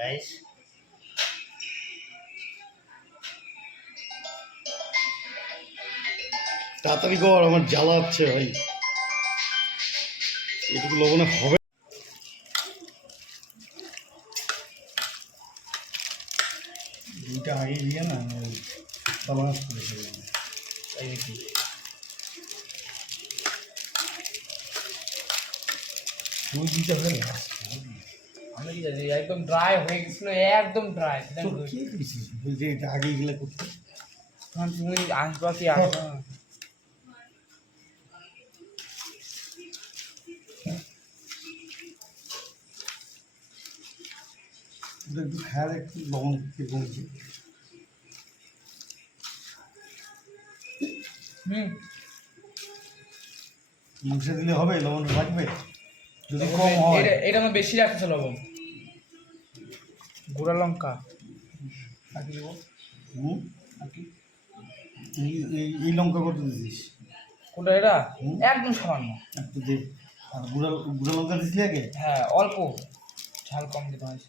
Guys. তাড়াতাড়ি কর, আমার জ্বালা হচ্ছে ভাই। এটুকু লবণে হবে? দুইটা আগে দিয়ে না সবাস করে ফেললাম। তাই নাকি? তুই দিতে হবে না, আমি কি জানি, একদম ড্রাই হয়ে গেছিল, একদম ড্রাই। তোর কি দিছিস? বলছি এটা আগে এগুলো করতে। তখন তুমি আসবা কি আসবা? একটু খায় একটু লবণ কিরকম হচ্ছে। মাংসে দিলে হবে? লবণ লাগবে যদি কম হয়। এটা আমার বেশি রাখতে লবণ। গুঁড়া লঙ্কা কাটি দেবো। হুম, কাটি। এই লঙ্কা কত দিছিস? কোনটা এটা? একদম সামান্য। একটু দে। আর গুঁড়া গুঁড়া লঙ্কা দিছিলি আগে? হ্যাঁ, অল্প ঝাল কম দিতে হয়,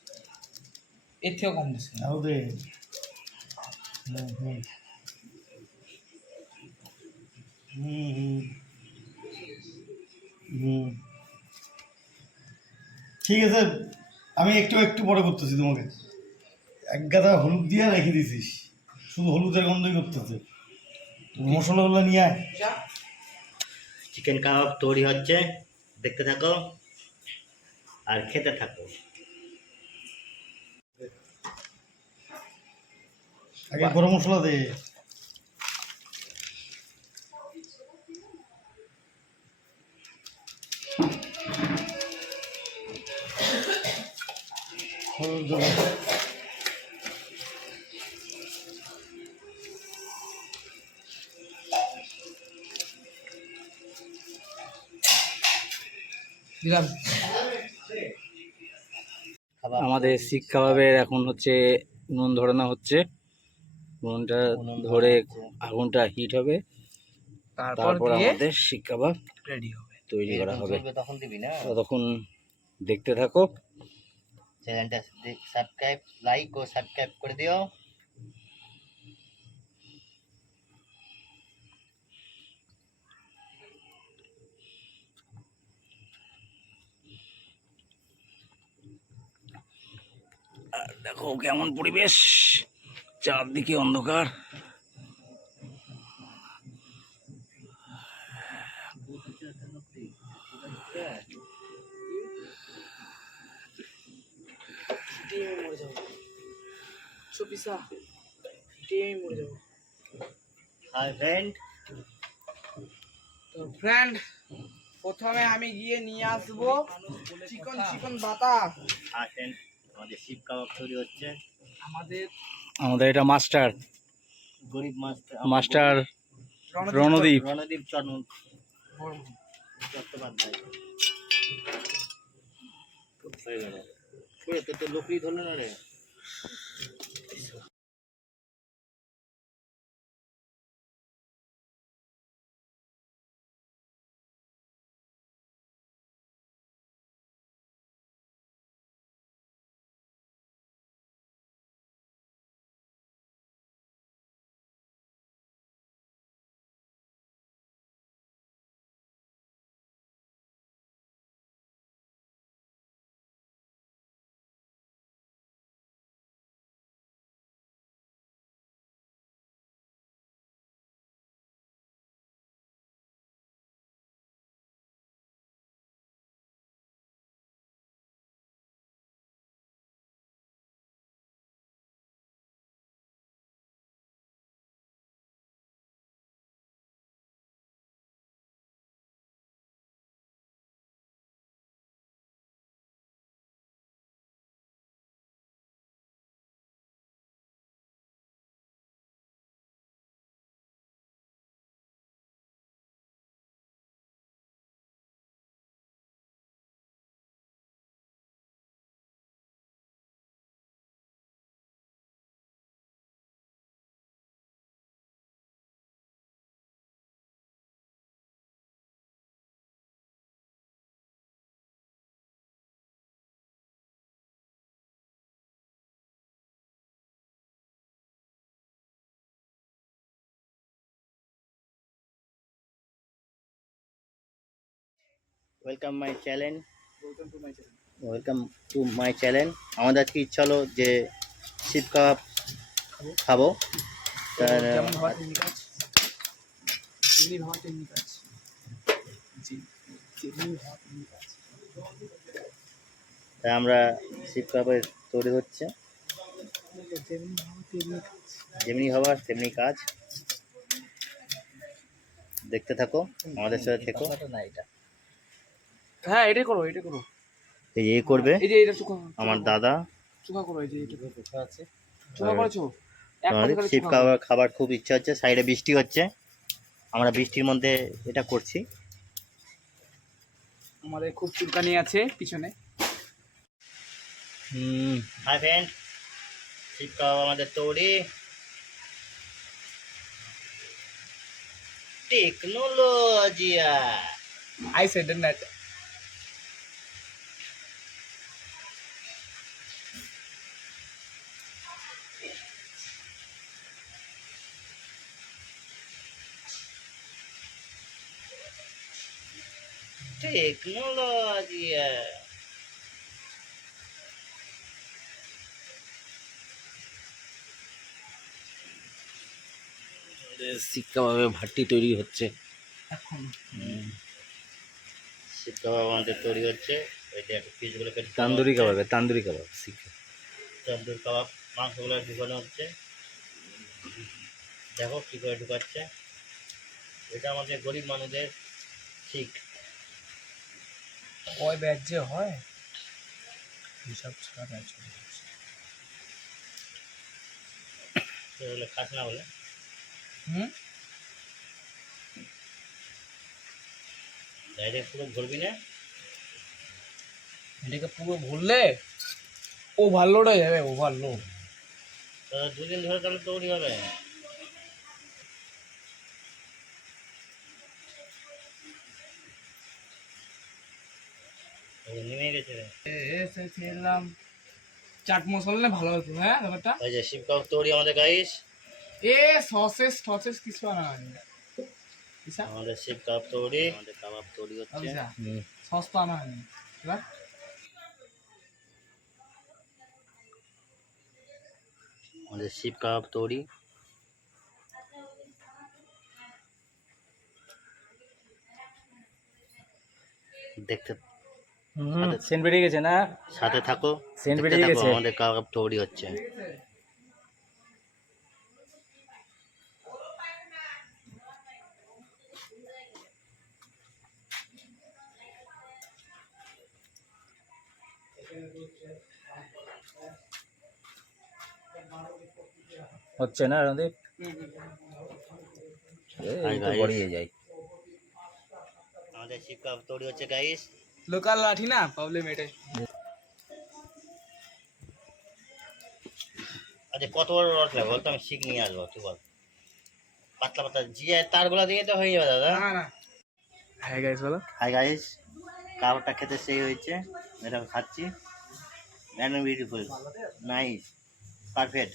এর থেকেও কম দিচ্ছে। আরও দে। হুম হুম হুম হুম হুম, ঠিক আছে। আমি একটু একটু পরে করতেছি তোমাকে। এক গাদা হলুদ দিয়ে রেখে দিছিস, শুধু হলুদের গন্ধই করতেছে। মশলাগুলো নিয়ে আয়। চিকেন কাবাব তৈরি হচ্ছে, দেখতে থাকো আর খেতে থাকো। আগে গরম মশলা দে। হলুদ দেবো। দিলাম। আমাদের শিক কাবাবের এখন হচ্ছে উনুন ধরানো হচ্ছে। উনুনটা ধরে আগুনটা হিট হবে, তারপর দিয়ে আমাদের শিক কাবাব রেডি হবে। তৈরি করা হবে। তখন দিবি না? ততক্ষণ দেখতে থাকো। চ্যানেলটা সাবস্ক্রাইব, লাইক ও সাবস্ক্রাইব করে দিও। আর দেখো কেমন পরিবেশ, চারদিকে অন্ধকার। Hi friend. তো ফ্রেন্ড, প্রথমে আমি গিয়ে নিয়ে আসবো চিকন বাতা। আসেন, আমাদের শিব কাবাব তৈরি হচ্ছে। আমাদের এটা মাস্টার গরিব মাস্টার রণদীপ। রণদীপ চট্টোপাধ্যায়। হয়ে গেল। তো লোকই ধরলো না রে। Welcome my channel, welcome to my channel. আমাদের আজকে ইচ্ছা হলো যে শিপ কাবাব খাবো। তার যেমন ভাবা তেমনি কাজ, যেমনি ভাবা তেমনি কাজ, যেমনি ভাবা তেমনি কাজ। তাই আমরা শিপ কাবাবের তৈরি হচ্ছে, যেমনি ভাবা তেমনি কাজ। যেমনি হবার তেমনি কাজ। দেখতে থাকো, আমাদের সাথে থেকো। হ্যাঁ এটাই করো, এটাই করো। এই যে করবে এই যে এটা চুকা, আমার দাদা। চুকা করো। এই যে এটা চুকা আছে, চুকা করেছো। এক আমাদের পাশে খালি শিপ চুকা করো। কাবাব খাবার খুব ইচ্ছা হচ্ছে, সাইডে বৃষ্টি হচ্ছে, আমরা বৃষ্টির মধ্যে এটা করছি। আমাদের খুব চুলকানি আছে পিছনে। হাই ফ্রেন্ড, শিপ কাবাব আমাদের তৈরি। টেকনোলজিয়া I said that. টেকনোলজিয়া। শিক কাবাবে ভাটি তৈরি হচ্ছে। এখন শিপ কাবাব আমাদের তৈরি হচ্ছে। ওই যে একটা পিসগুলো কেটে তান্দুরি কাবাবে, তান্দুরি কাবাব শিক। তন্দুর কাবাব, মাংসগুলো ঢুকানো হচ্ছে। দেখো কী করে ঢুকাচ্ছে। এটা আমাদের গরিব মানুষদের শিখ। কয় ব্যাচ যে হয় হিসাব ছাড়া ব্যাচ হয়। সেগুলো খাস না বলে ডাইরেক্ট পুরো ভরবি না। এটাকে পুরো ভুললে ওভারলোড হয়ে যাবে, ওভারলোড। তো দুদিন ধরে তাহলে তৈরি হবে। নেমে গেছে রে। এসে খেলাম চাট মশলা না ভালো হতো। হ্যাঁ ব্যাপারটা ওই যে শিব কাবাব তৈরি আমাদের গাইস। এ সসেস টসেস কিছু আনা হয়নি। আমাদের শিব কাবাব তৈরি, আমাদের কাবাব তৈরি হচ্ছে। সস তো আনা হয়নি। এবার আমাদের শিব কাবাব তৈরি। দেখতে সেন্ট বেরিয়ে গেছে না? সাথে থাকো, সেন্ট দেখতে বেরিয়ে থাকো, গেছে। আমাদের কাবাব তৈরি হচ্ছে। হচ্ছে না রণদীপ? এই তো গড়িয়ে যায়। আমাদের শিব কাবাব তৈরি হচ্ছে গাইস। লোকাল লাঠি না, প্রবলেম এটাই। আচ্ছা কত বড় রড লাগবে বলতো, আমি শিখ নিয়ে আসবো, তুই বল। পাতলা পাতলা জিয়ে তারগুলো দিয়ে তো হয়ে যাবে দাদা। না না হ্যাঁ গাইস বলো। হাই গাইস, কাবাবটা খেতে সেই হয়েছে, এটা খাচ্ছি। Beautiful, nice, perfect.